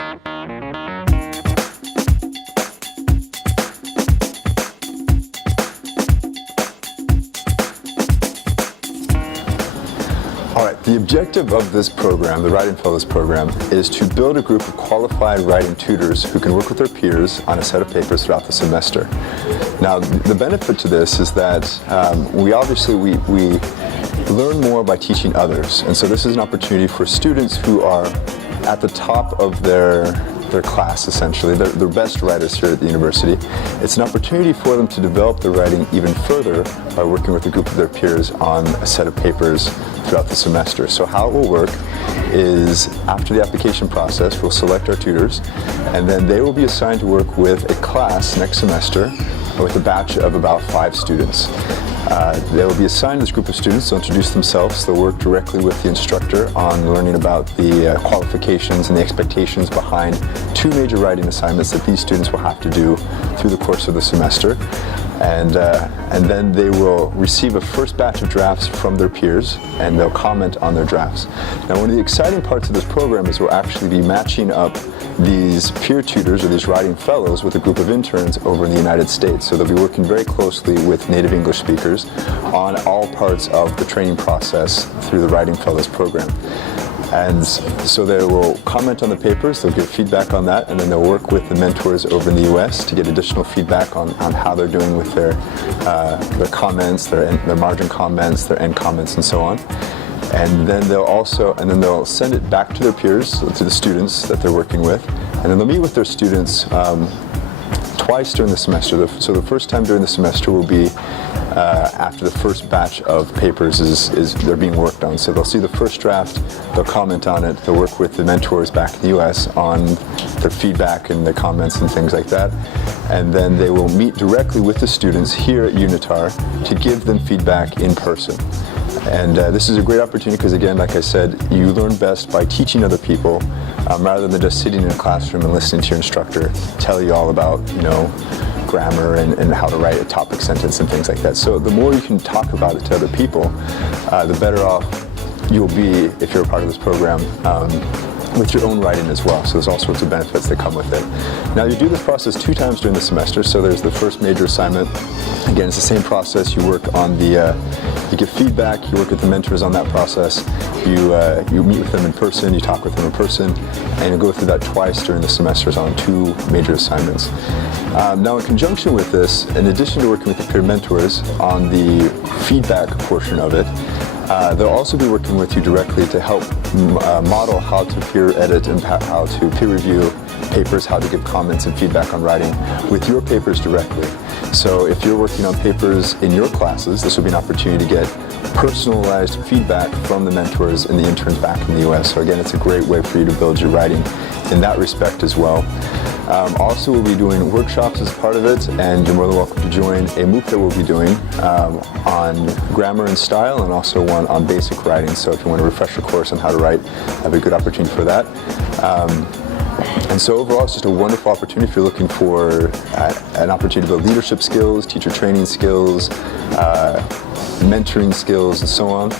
All right, the objective of this program, the Writing Fellows program, is to build a group of qualified writing tutors who can work with their peers on a set of papers throughout the semester. Now, the benefit to this is that we learn more by teaching others, and so this is an opportunity for students who are at the top of their class, essentially. They're best writers here at the university. It's an opportunity for them to develop their writing even further by working with a group of their peers on a set of papers throughout the semester. So how it will work is, after the application process, we'll select our tutors, and then they will be assigned to work with a class next semester with a batch of about 5 students. They will be assigned this group of students to introduce themselves. They'll work directly with the instructor on learning about the qualifications and the expectations behind 2 major writing assignments that these students will have to do through the course of the semester. And then they will receive a first batch of drafts from their peers, and they'll comment on their drafts. Now, one of the exciting parts of this program is we'll actually be matching up these peer tutors, or these writing fellows, with a group of interns over in the United States. So they'll be working very closely with native English speakers on all parts of the training process through the Writing Fellows program. And so they will comment on the papers, they'll give feedback on that, and then they'll work with the mentors over in the US to get additional feedback on how they're doing with their comments, their margin comments, their end comments, and so on. And then they'll send it back to their peers, to the students that they're working with, and then they'll meet with their students twice during the semester. So the first time during the semester will be after the first batch of papers they're being worked on. So they'll see the first draft, they'll comment on it, they'll work with the mentors back in the US on their feedback and their comments and things like that. And then they will meet directly with the students here at UNITAR to give them feedback in person. And this is a great opportunity because, again, like I said, you learn best by teaching other people rather than just sitting in a classroom and listening to your instructor tell you all about, grammar and how to write a topic sentence and things like that. So the more you can talk about it to other people, the better off you'll be if you're a part of this program with your own writing as well. So there's all sorts of benefits that come with it. Now, you do this process 2 times during the semester. So there's the first major assignment. Again, it's the same process. You work on you give feedback, you work with the mentors on that process, you meet with them in person, you talk with them in person, and you go through that twice during the semesters on 2 major assignments. Now, in conjunction with this, in addition to working with the peer mentors on the feedback portion of it, they'll also be working with you directly to help model how to peer edit and how to peer review papers, how to give comments and feedback on writing with your papers directly. So if you're working on papers in your classes, this will be an opportunity to get personalized feedback from the mentors and the interns back in the US. So again, it's a great way for you to build your writing in that respect as well. Also, we'll be doing workshops as part of it, and you're more than welcome to join a MOOC that we'll be doing on grammar and style, and also one on basic writing. So if you want to refresh your course on how to write, have a good opportunity for that. And so overall, it's just a wonderful opportunity if you're looking for an opportunity to build leadership skills, teacher training skills, mentoring skills, and so on.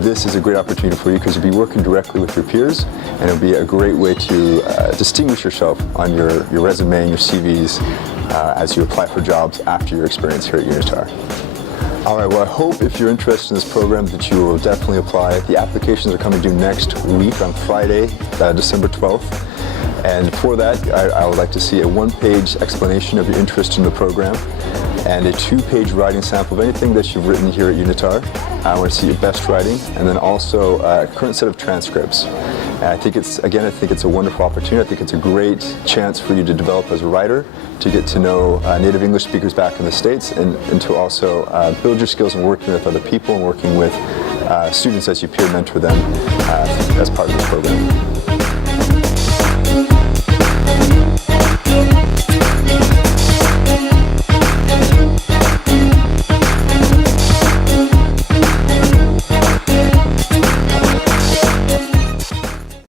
This is a great opportunity for you because you'll be working directly with your peers, and it'll be a great way to distinguish yourself on your resume and your CVs as you apply for jobs after your experience here at UNITAR. All right, well, I hope if you're interested in this program that you will definitely apply. The applications are coming due next week on Friday, December 12th. And for that, I would like to see a 1-page explanation of your interest in the program and a 2-page writing sample of anything that you've written here at UNITAR. I want to see your best writing, and then also a current set of transcripts. And I think it's a wonderful opportunity. I think it's a great chance for you to develop as a writer, to get to know native English speakers back in the States, and to also build your skills in working with other people and working with students as you peer mentor them as part of this program.